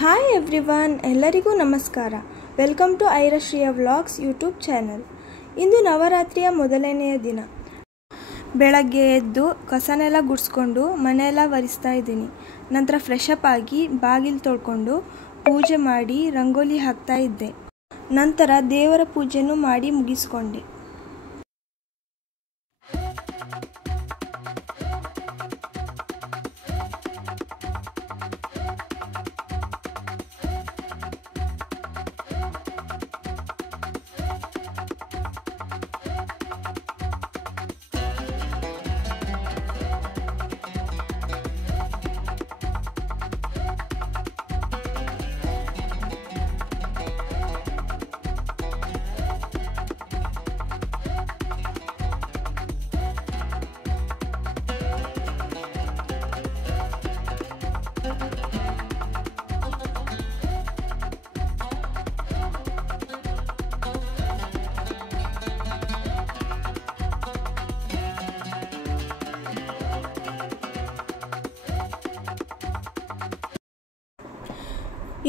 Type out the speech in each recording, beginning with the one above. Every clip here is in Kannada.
ಹಾಯ್ ಎವ್ರಿವನ್, ಎಲ್ಲರಿಗೂ ನಮಸ್ಕಾರ. ವೆಲ್ಕಮ್ ಟು ಐರಶ್ರೀಯ ವ್ಲಾಗ್ಸ್ ಯೂಟ್ಯೂಬ್ ಚಾನಲ್. ಇಂದು ನವರಾತ್ರಿಯ ಮೊದಲನೆಯ ದಿನ. ಬೆಳಗ್ಗೆ ಎದ್ದು ಕಸನೆಲ್ಲ ಗುಡಿಸ್ಕೊಂಡು ಮನೆಯೆಲ್ಲ ಒರೆಸ್ತಾ ಇದ್ದೀನಿ. ನಂತರ ಫ್ರೆಶ್ ಅಪ್ ಆಗಿ ಬಾಗಿಲು ತೊಳ್ಕೊಂಡು ಪೂಜೆ ಮಾಡಿ ರಂಗೋಲಿ ಹಾಕ್ತಾ ಇದ್ದೆ. ನಂತರ ದೇವರ ಪೂಜೆನೂ ಮಾಡಿ ಮುಗಿಸ್ಕೊಂಡೆ.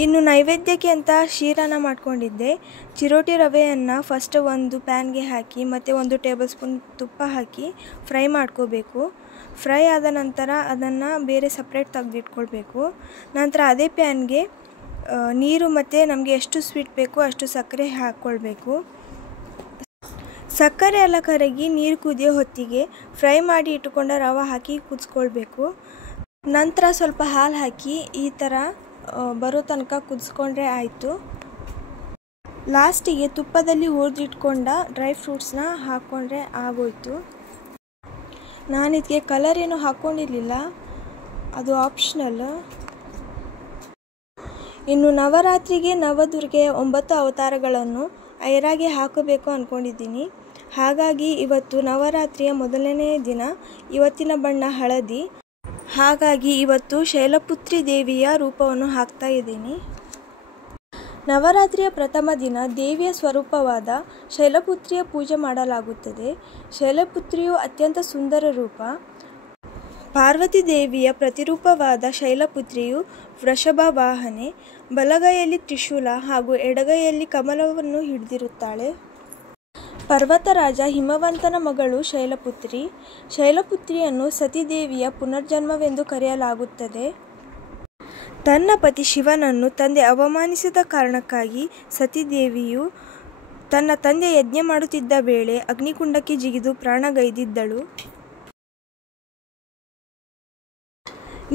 ಇನ್ನು ನೈವೇದ್ಯಕ್ಕೆ ಅಂತ ಶೀರನ ಮಾಡ್ಕೊಂಡಿದ್ದೆ. ಚಿರೋಟಿ ರವೆಯನ್ನು ಫಸ್ಟ್ ಒಂದು ಪ್ಯಾನ್ಗೆ ಹಾಕಿ ಮತ್ತು 1 ಟೇಬಲ್ ಸ್ಪೂನ್ ತುಪ್ಪ ಹಾಕಿ ಫ್ರೈ ಮಾಡ್ಕೋಬೇಕು. ಫ್ರೈ ಆದ ನಂತರ ಅದನ್ನು ಬೇರೆ ಸಪ್ರೇಟ್ ತೆಗೆದಿಟ್ಕೊಳ್ಬೇಕು. ನಂತರ ಅದೇ ಪ್ಯಾನ್ಗೆ ನೀರು ಮತ್ತು ನಮಗೆ ಎಷ್ಟು ಸ್ವೀಟ್ ಬೇಕೋ ಅಷ್ಟು ಸಕ್ಕರೆ ಹಾಕ್ಕೊಳ್ಬೇಕು. ಸಕ್ಕರೆ ಎಲ್ಲ ಕರಗಿ ನೀರು ಕುದಿಯೋ ಹೊತ್ತಿಗೆ ಫ್ರೈ ಮಾಡಿ ಇಟ್ಟುಕೊಂಡ ರವೆ ಹಾಕಿ ಕುದಿಸ್ಕೊಳ್ಬೇಕು. ನಂತರ ಸ್ವಲ್ಪ ಹಾಲು ಹಾಕಿ ಈ ಥರ ಬರೋ ತನಕ ಕುದಿಸ್ಕೊಂಡ್ರೆ ಆಯಿತು. ಲಾಸ್ಟಿಗೆ ತುಪ್ಪದಲ್ಲಿ ಹುರಿದಿಟ್ಕೊಂಡ ಡ್ರೈ ಫ್ರೂಟ್ಸ್ನ ಹಾಕ್ಕೊಂಡ್ರೆ ಆಗೋಯ್ತು. ನಾನು ಇದಕ್ಕೆ ಕಲರ್ ಏನು ಹಾಕ್ಕೊಂಡಿರಲಿಲ್ಲ, ಅದು ಆಪ್ಷನಲ್. ಇನ್ನು ನವರಾತ್ರಿಗೆ ನವದುರ್ಗೆಯ 9 ಅವತಾರಗಳನ್ನು ಐರಾಗೆ ಹಾಕಬೇಕು ಅಂದ್ಕೊಂಡಿದ್ದೀನಿ. ಹಾಗಾಗಿ ಇವತ್ತು ನವರಾತ್ರಿಯ ಮೊದಲನೆಯ ದಿನ. ಇವತ್ತಿನ ಬಣ್ಣ ಹಳದಿ. ಹಾಗಾಗಿ ಇವತ್ತು ಶೈಲಪುತ್ರಿ ದೇವಿಯ ರೂಪವನ್ನು ಹಾಕ್ತಾ ಇದ್ದೀನಿ. ನವರಾತ್ರಿಯ ಪ್ರಥಮ ದಿನ ದೇವಿಯ ಸ್ವರೂಪವಾದ ಶೈಲಪುತ್ರಿಯ ಪೂಜೆ ಮಾಡಲಾಗುತ್ತದೆ. ಶೈಲಪುತ್ರಿಯು ಅತ್ಯಂತ ಸುಂದರ ರೂಪ. ಪಾರ್ವತಿ ದೇವಿಯ ಪ್ರತಿರೂಪವಾದ ಶೈಲಪುತ್ರಿಯು ವೃಷಭ ವಾಹನೆ, ಬಲಗೈಯಲ್ಲಿ ತ್ರಿಶೂಲ ಹಾಗೂ ಎಡಗೈಯಲ್ಲಿ ಕಮಲವನ್ನು ಹಿಡಿದಿರುತ್ತಾಳೆ. ಪರ್ವತರಾಜ ಹಿಮವಂತನ ಮಗಳು ಶೈಲಪುತ್ರಿ. ಶೈಲಪುತ್ರಿಯನ್ನು ಸತಿದೇವಿಯ ಪುನರ್ಜನ್ಮವೆಂದು ಕರೆಯಲಾಗುತ್ತದೆ. ತನ್ನ ಪತಿ ಶಿವನನ್ನು ತಂದೆ ಅವಮಾನಿಸಿದ ಕಾರಣಕ್ಕಾಗಿ ಸತಿದೇವಿಯು ತನ್ನ ತಂದೆ ಯಜ್ಞ ಮಾಡುತ್ತಿದ್ದ ವೇಳೆ ಅಗ್ನಿಕುಂಡಕ್ಕೆ ಜಿಗಿದು ಪ್ರಾಣಗೈದಿದ್ದಳು.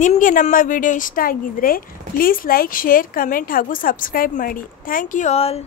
ನಿಮಗೆ ನಮ್ಮ ವಿಡಿಯೋ ಇಷ್ಟ ಆಗಿದ್ದರೆ ಪ್ಲೀಸ್ ಲೈಕ್, ಶೇರ್, ಕಮೆಂಟ್ ಹಾಗೂ ಸಬ್ಸ್ಕ್ರೈಬ್ ಮಾಡಿ. Thank you all.